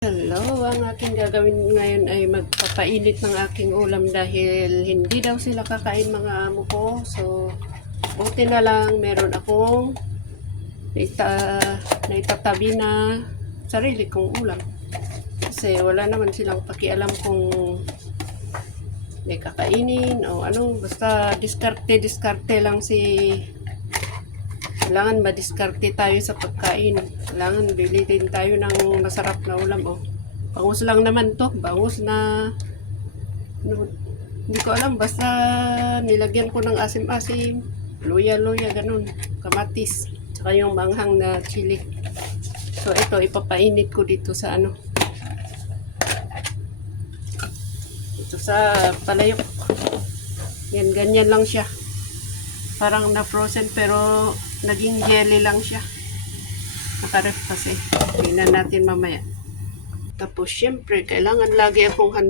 Hello, ang aking gagawin ngayon ay magpapainit ng aking ulam dahil hindi daw sila kakain mga amo ko. So, buti na lang meron akong naitatabi na sarili kong ulam. Kasi wala naman silang pakialam kung may kakainin o anong, basta diskarte lang si. Kailangan madiskarte tayo sa pagkain. Kailangan bili din tayo ng masarap na ulam. Oh. Bangus lang naman to. Bangus na hindi ko alam. Basta nilagyan ko ng asim-asim. Luya-luya, ganun. Kamatis. Tsaka yung manghang na chili. So ito, ipapainit ko dito sa ano. Ito sa palayok. Yan, ganyan lang siya. Parang na-frozen pero naging jelly lang siya. Nakaref kasi. Tingnan natin mamaya. Tapos syempre, kailangan lagi akong handa.